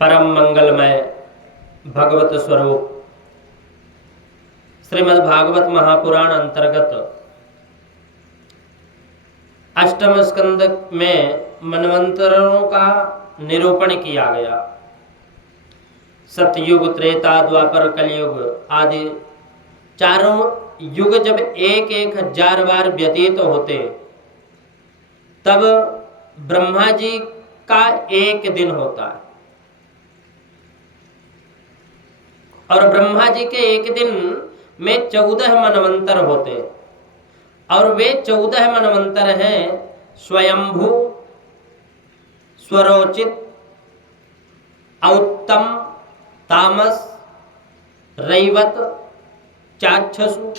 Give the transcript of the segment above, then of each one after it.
परम मंगलमय भगवत स्वरूप श्रीमद् भागवत महापुराण अंतर्गत अष्टम स्कंद में मनवंतरों का निरूपण किया गया। सतयुग, त्रेता, द्वापर, कलयुग आदि चारों युग जब एक एक हजार बार व्यतीत होते तब ब्रह्मा जी का एक दिन होता है और ब्रह्मा जी के एक दिन में 14 मनवंतर होते और वे 14 मनवंतर हैं स्वयंभू, स्वरोचित, औत्तम, तामस, रैवत, चाक्षसु,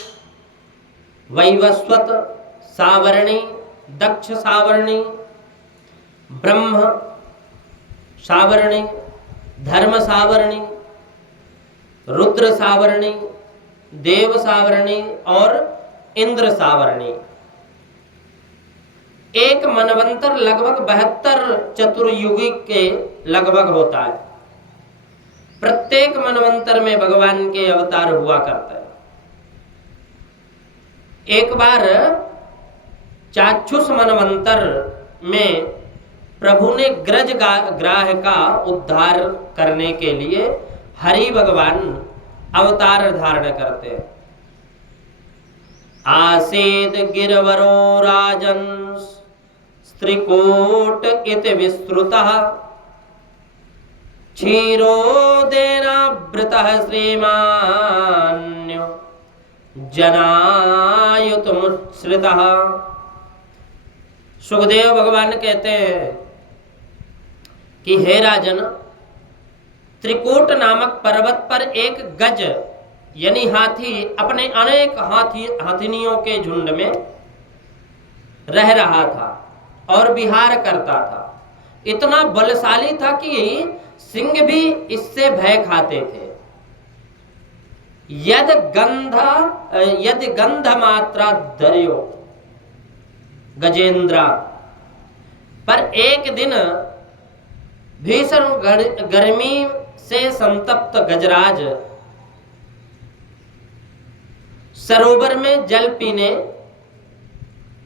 वैवस्वत, सावर्णी, दक्ष सावर्णी, ब्रह्म सावर्णी, धर्म सावर्णी, रुद्र सावर्णी, देव सावर्णी और इंद्र सावर्णी। एक मनवंतर लगभग 72 चतुर्युगी के लगभग होता है। प्रत्येक मनवंतर में भगवान के अवतार हुआ करता है। एक बार चाक्षुष मनवंतर में प्रभु ने ग्रज ग्राह का उद्धार करने के लिए हरि भगवान अवतार धारण करते हैं। आसेद गिरवरो राजन स्त्रिकूट इति विस्तृतः क्षीरोदेनावृतः श्रीमान्यो जनायुतमुच्छ्रितः। सुखदेव भगवान कहते हैं कि हे राजन, त्रिकूट नामक पर्वत पर एक गज यानी हाथी अपने अनेक हाथिनियों के झुंड में रह रहा था और विहार करता था। इतना बलशाली था कि सिंह भी इससे भय खाते थे। यद गंध मात्रा धर्यो गजेंद्रा। पर एक दिन भीषण गर्मी से संतप्त गजराज सरोवर में जल पीने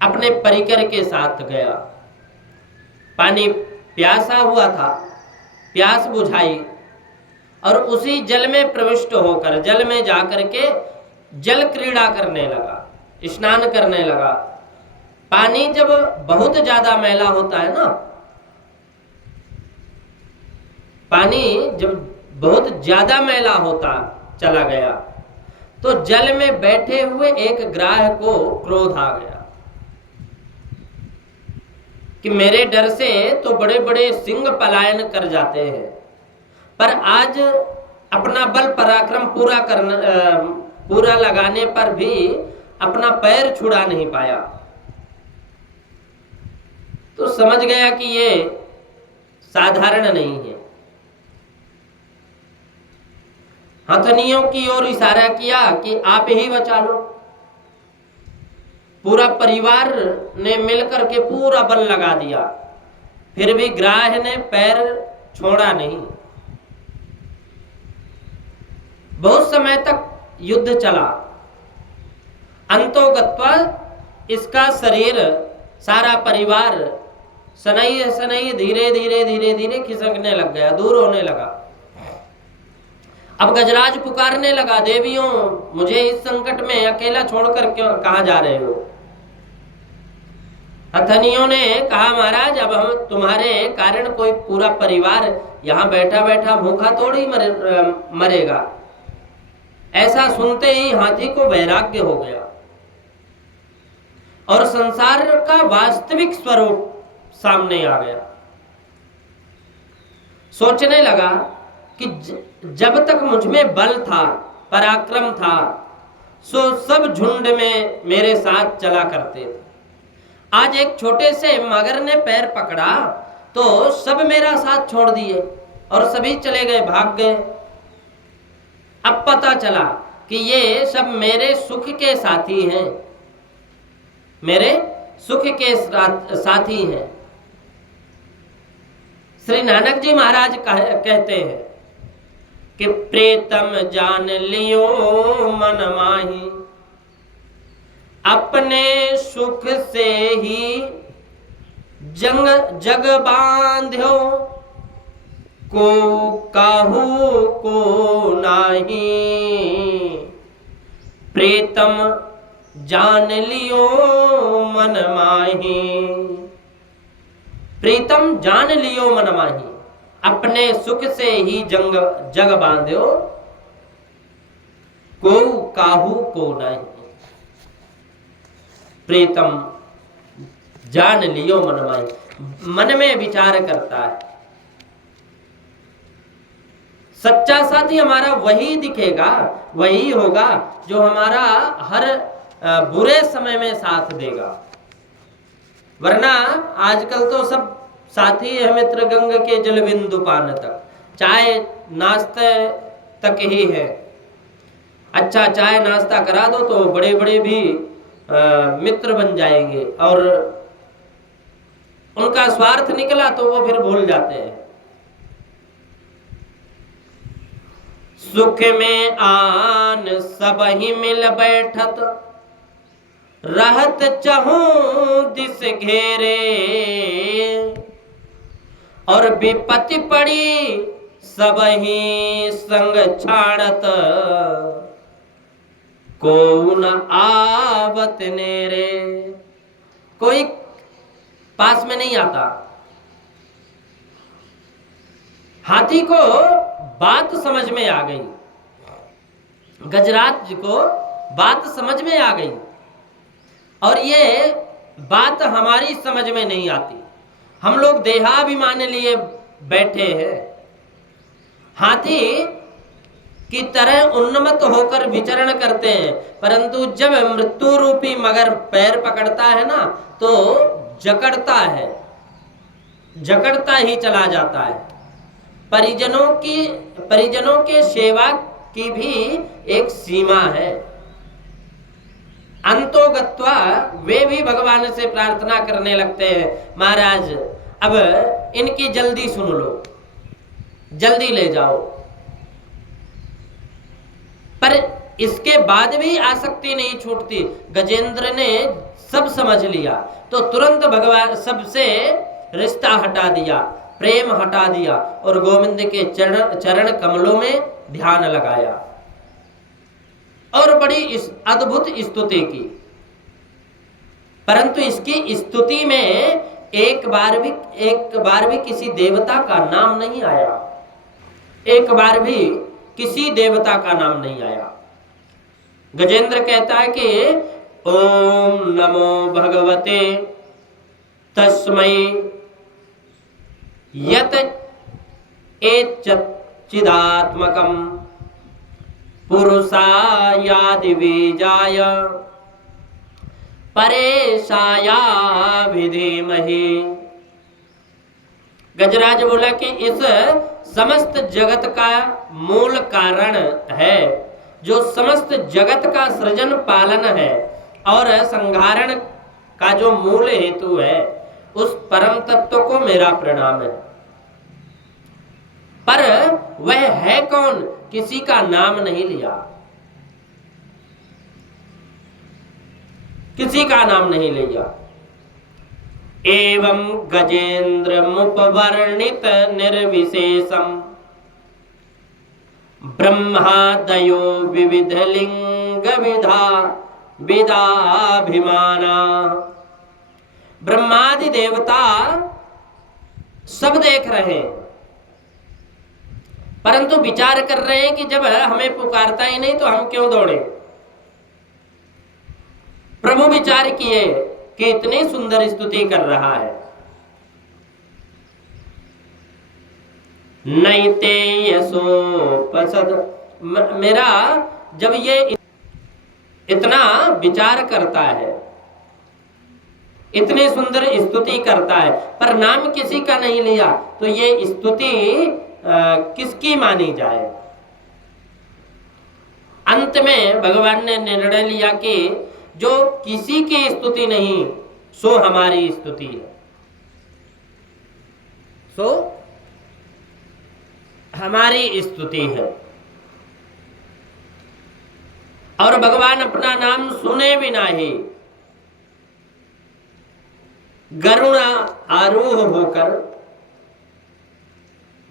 अपने परिकर के साथ गया। पानी प्यासा हुआ था, प्यास बुझाई और उसी जल में प्रविष्ट होकर जल में जाकर के जल क्रीड़ा करने लगा, स्नान करने लगा। पानी जब बहुत ज्यादा मैला होता है ना, पानी जब बहुत ज्यादा मैला होता चला गया तो जल में बैठे हुए एक ग्राह को क्रोध आ गया कि मेरे डर से तो बड़े बड़े सिंह पलायन कर जाते हैं, पर आज अपना बल पराक्रम पूरा लगाने पर भी अपना पैर छुड़ा नहीं पाया। तो समझ गया कि ये साधारण नहीं है। हथनियों की ओर इशारा किया कि आप ही बचा लो। पूरा परिवार ने मिलकर के पूरा बल लगा दिया, फिर भी ग्राह ने पैर छोड़ा नहीं। बहुत समय तक युद्ध चला। अंतोगत्वा इसका शरीर, सारा परिवार सनई सनई धीरे धीरे खिसकने लग गया, दूर होने लगा। अब गजराज पुकारने लगा, देवियों मुझे इस संकट में अकेला छोड़कर कहां जा रहे हो? हथनियों ने कहा, महाराज अब हम तुम्हारे कारण कोई पूरा परिवार यहाँ बैठा बैठा भूखा थोड़ी मरेगा। ऐसा सुनते ही हाथी को वैराग्य हो गया और संसार का वास्तविक स्वरूप सामने आ गया। सोचने लगा कि जब तक मुझ में बल था, पराक्रम था, सो सब झुंड में मेरे साथ चला करते थे। आज एक छोटे से मगर ने पैर पकड़ा तो सब मेरा साथ छोड़ दिए और सभी चले गए, भाग गए। अब पता चला कि ये सब मेरे सुख के साथी हैं, मेरे सुख के साथी हैं। श्री नानक जी महाराज कहते हैं कि प्रीतम जान लियो मन माही, अपने सुख से ही जग बांध्यो, को काहू को नाही। प्रीतम जान लियो मन माही, प्रीतम जान लियो मन माही, अपने सुख से ही जग बांध्यो, को काहू को नहीं। प्रीतम जान लियो मन माही, मन में विचार करता है। सच्चा साथी हमारा वही दिखेगा, वही होगा जो हमारा हर बुरे समय में साथ देगा। वरना आजकल तो सब साथी है मित्र गंग के जल बिंदु पान तक, चाय नाश्ते तक ही है। अच्छा चाय नाश्ता करा दो तो बड़े बड़े भी मित्र बन जाएंगे, और उनका स्वार्थ निकला तो वो फिर भूल जाते हैं। सुख में आन सब ही मिल बैठत, रहत चहूं दिस घेरे, और विपत्ति पड़ी सब ही संग छाड़त, को न आवत नेरे। कोई पास में नहीं आता। हाथी को बात समझ में आ गई, गजराज जी को बात समझ में आ गई, और ये बात हमारी समझ में नहीं आती। हम लोग देहाभिमान लिए बैठे हैं। हाथी की तरह उन्मत्त होकर विचरण करते हैं, परंतु जब मृत्यु रूपी मगर पैर पकड़ता है ना, तो जकड़ता ही चला जाता है। परिजनों के सेवा की भी एक सीमा है। अंतो गत्वा वे भी भगवान से प्रार्थना करने लगते हैं, महाराज अब इनकी जल्दी सुन लो, जल्दी ले जाओ। पर इसके बाद भी आसक्ति नहीं छूटती। गजेंद्र ने सब समझ लिया तो तुरंत भगवान सबसे रिश्ता हटा दिया, प्रेम हटा दिया, और गोविंद के चरण कमलों में ध्यान लगाया और बड़ी अद्भुत स्तुति की। परंतु इसकी स्तुति में एक बार भी किसी देवता का नाम नहीं आया। एक बार भी किसी देवता का नाम नहीं आया। गजेंद्र कहता है कि ओम नमो भगवते तस्मै यत चिदात्मकम पुरुषायादि बीजाय परेशाया विधीमहि। गजराज बोला कि इस समस्त जगत का मूल कारण है, जो समस्त जगत का सृजन पालन है और संहारण का जो मूल हेतु है, उस परम तत्व को मेरा प्रणाम है। पर वह है कौन, किसी का नाम नहीं लिया, किसी का नाम नहीं लिया। एवं गजेंद्र मुपवर्णित निर्विशेषम ब्रह्मादयो विविध लिंग विदाभिमाना। ब्रह्मादि देवता सब देख रहे हैं, परंतु विचार कर रहे हैं कि जब हमें पुकारता ही नहीं तो हम क्यों दौड़े। प्रभु विचार किए कि इतनी सुंदर स्तुति कर रहा है, नैते यशोपसद। मेरा जब ये इतना विचार करता है, इतनी सुंदर स्तुति करता है, पर नाम किसी का नहीं लिया, तो ये स्तुति किसकी मानी जाए। अंत में भगवान ने निर्णय लिया कि जो किसी की स्तुति नहीं, सो हमारी स्तुति है, सो हमारी स्तुति है। और भगवान अपना नाम सुने भी नहीं, गरुण आरूढ़ होकर,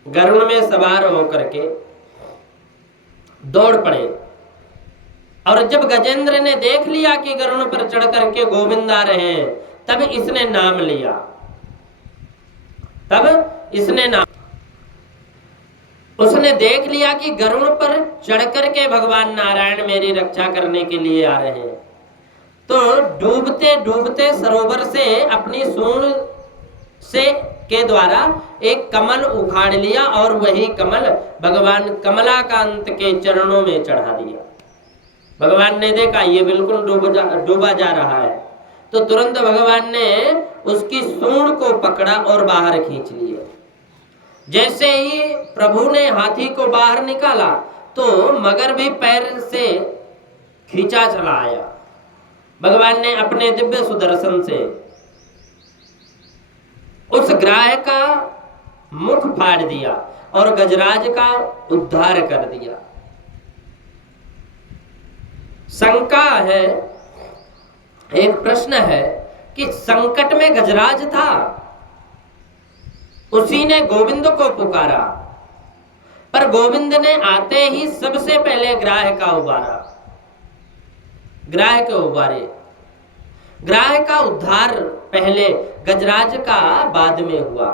गरुड़ में सवार होकर के दौड़ पड़े। और जब गजेंद्र ने देख लिया कि गरुड़ पर चढ़ करके गोविंद आ रहे हैं, तब इसने नाम लिया, तब इसने नाम, उसने देख लिया कि गरुड़ पर चढ़ करके भगवान नारायण मेरी रक्षा करने के लिए आ रहे हैं। तो डूबते डूबते सरोवर से अपनी सूंड से के द्वारा एक कमल उखाड़ लिया और वही कमल भगवान कमलाकांत के चरणों में चढ़ा दिया। भगवान ने देखा ये बिल्कुल डूबा जा रहा है, तो तुरंत भगवान ने उसकी सूंड को पकड़ा और बाहर खींच लिया। जैसे ही प्रभु ने हाथी को बाहर निकाला तो मगर भी पैर से खींचा चला आया। भगवान ने अपने दिव्य सुदर्शन से उस ग्राह का मुख फाड़ दिया और गजराज का उद्धार कर दिया। शंका है, एक प्रश्न है कि संकट में गजराज था, उसी ने गोविंद को पुकारा, पर गोविंद ने आते ही सबसे पहले ग्राह का उबारा, ग्राह के उबारे। ग्राह का उद्धार पहले, गजराज का बाद में हुआ।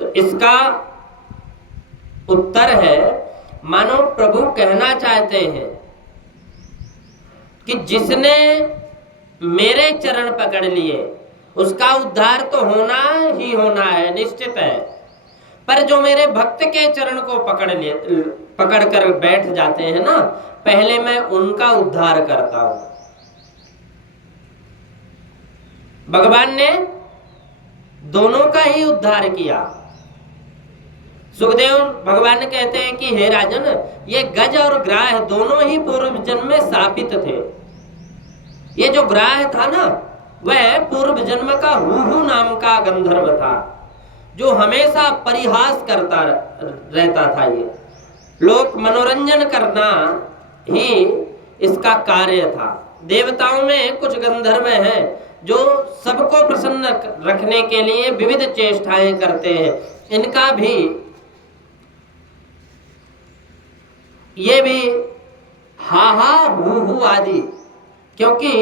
तो इसका उत्तर है, मानो प्रभु कहना चाहते हैं कि जिसने मेरे चरण पकड़ लिए उसका उद्धार तो होना ही होना है, निश्चित है। पर जो मेरे भक्त के चरण को पकड़ कर बैठ जाते हैं ना, पहले मैं उनका उद्धार करता हूं। भगवान ने दोनों का ही उद्धार किया। सुखदेव भगवान कहते हैं कि हे राजन, ये गज और ग्राह दोनों ही पूर्व जन्म में शापित थे। ये जो ग्राह था ना, वह पूर्व जन्म का हुहु नाम का गंधर्व था, जो हमेशा परिहास करता रहता था। ये लोक मनोरंजन करना ही इसका कार्य था। देवताओं में कुछ गंधर्व हैं जो सबको प्रसन्न रखने के लिए विविध चेष्टाएं करते हैं। इनका भी, ये भी हा हा हु हु आदि, क्योंकि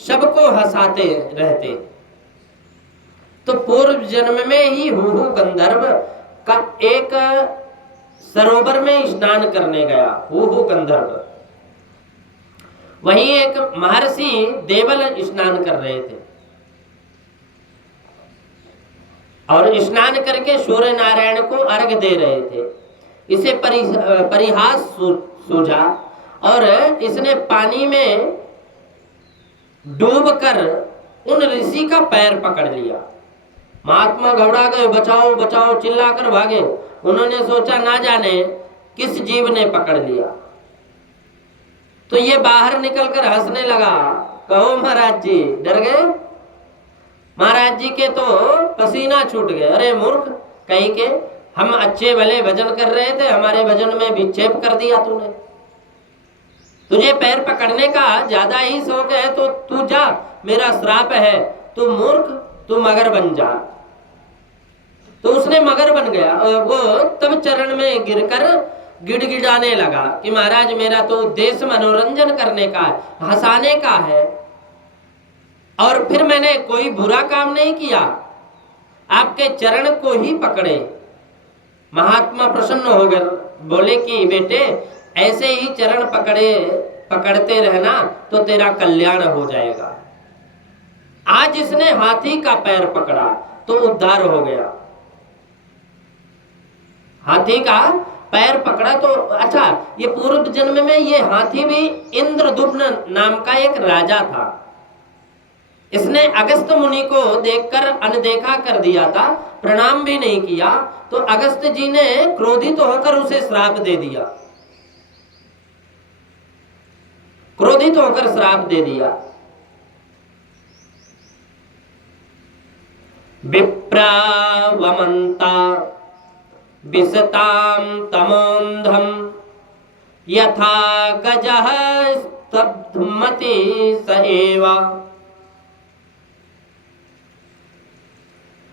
सबको हंसाते रहते। तो पूर्व जन्म में ही हुहु गंधर्व का एक सरोवर में स्नान करने गया, हुहु गंधर्व। वहीं एक महर्षि देवल स्नान कर रहे थे और स्नान करके सूर्य नारायण को अर्घ्य दे रहे थे। इसे परिहास सूझा और इसने पानी में डूबकर उन ऋषि का पैर पकड़ लिया। महात्मा घबरा गए, बचाओ बचाओ चिल्लाकर भागे। उन्होंने सोचा ना जाने किस जीव ने पकड़ लिया। तो ये बाहर निकलकर हंसने लगा, कहो महाराज जी डर गए? महाराज जी के तो पसीना छूट गए। अरे मूर्ख कहीं के, हम अच्छे भले भजन कर रहे थे, हमारे भजन में विक्षेप कर दिया तूने। तुझे पैर पकड़ने का ज्यादा ही शौक है तो तू जा, मेरा श्राप है, तू मूर्ख, तू मगर बन जा। तो उसने मगर बन गया और वो तब चरण में गिरकर गिड़गिड़ाने लगा कि महाराज मेरा तो उद्देश्य मनोरंजन करने का है, हंसाने का है, और फिर मैंने कोई बुरा काम नहीं किया, आपके चरण को ही पकड़े। महात्मा प्रसन्न हो गए, बोले कि बेटे ऐसे ही चरण पकड़ते रहना तो तेरा कल्याण हो जाएगा। आज इसने हाथी का पैर पकड़ा तो उद्धार हो गया। हाथी का पैर पकड़ा तो अच्छा, ये पूर्व जन्म में ये हाथी भी इंद्रदुम्न नाम का एक राजा था। इसने अगस्त मुनि को देखकर अनदेखा कर दिया था, प्रणाम भी नहीं किया। तो अगस्त जी ने क्रोधित होकर उसे श्राप दे दिया, क्रोधित होकर श्राप दे दिया। विप्रावमंता विशताम तमोंधम यथा गजः स्तब्धमति स एव।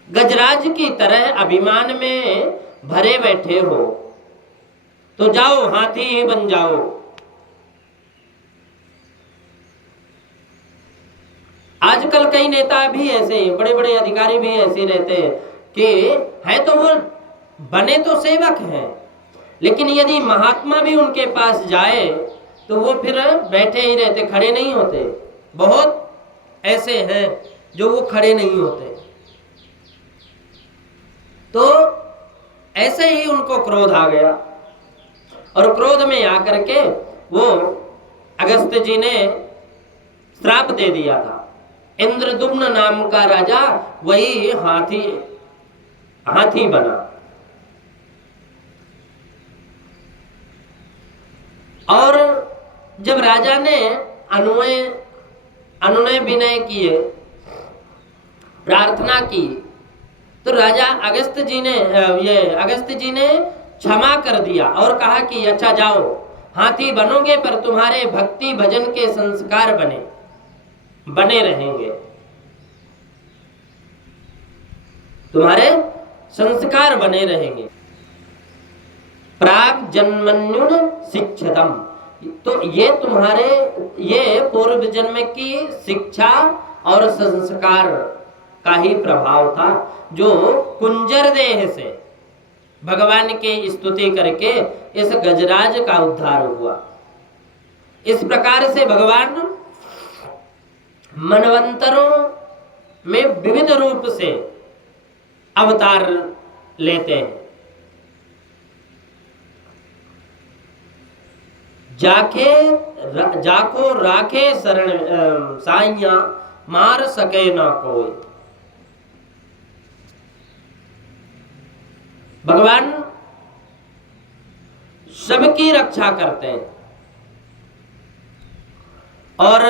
गजराज की तरह अभिमान में भरे बैठे हो तो जाओ हाथी ही बन जाओ। आजकल कई नेता भी ऐसे हैं, बड़े बड़े अधिकारी भी ऐसे रहते हैं कि है तो वो बने तो सेवक हैं, लेकिन यदि महात्मा भी उनके पास जाए तो वो फिर बैठे ही रहते, खड़े नहीं होते। बहुत ऐसे हैं जो वो खड़े नहीं होते। तो ऐसे ही उनको क्रोध आ गया और क्रोध में आकर के वो अगस्त्य जी ने श्राप दे दिया था। इंद्रदुम्न नाम का राजा वही हाथी बना। और जब राजा ने अनुनय विनय किए, प्रार्थना की, तो राजा अगस्त्य जी ने क्षमा कर दिया और कहा कि अच्छा जाओ, हाथी बनोगे पर तुम्हारे भक्ति भजन के संस्कार बने रहेंगे, तुम्हारे संस्कार बने रहेंगे। प्राग जन्मन्युन शिक्षतम, तो ये पूर्व जन्म की शिक्षा और संस्कार का ही प्रभाव था, जो कुंजर देह से भगवान की स्तुति करके इस गजराज का उद्धार हुआ। इस प्रकार से भगवान मनवंतरों में विविध रूप से अवतार लेते हैं। जाको राखे शरण साइया, मार सके ना कोई। भगवान सबकी रक्षा करते हैं और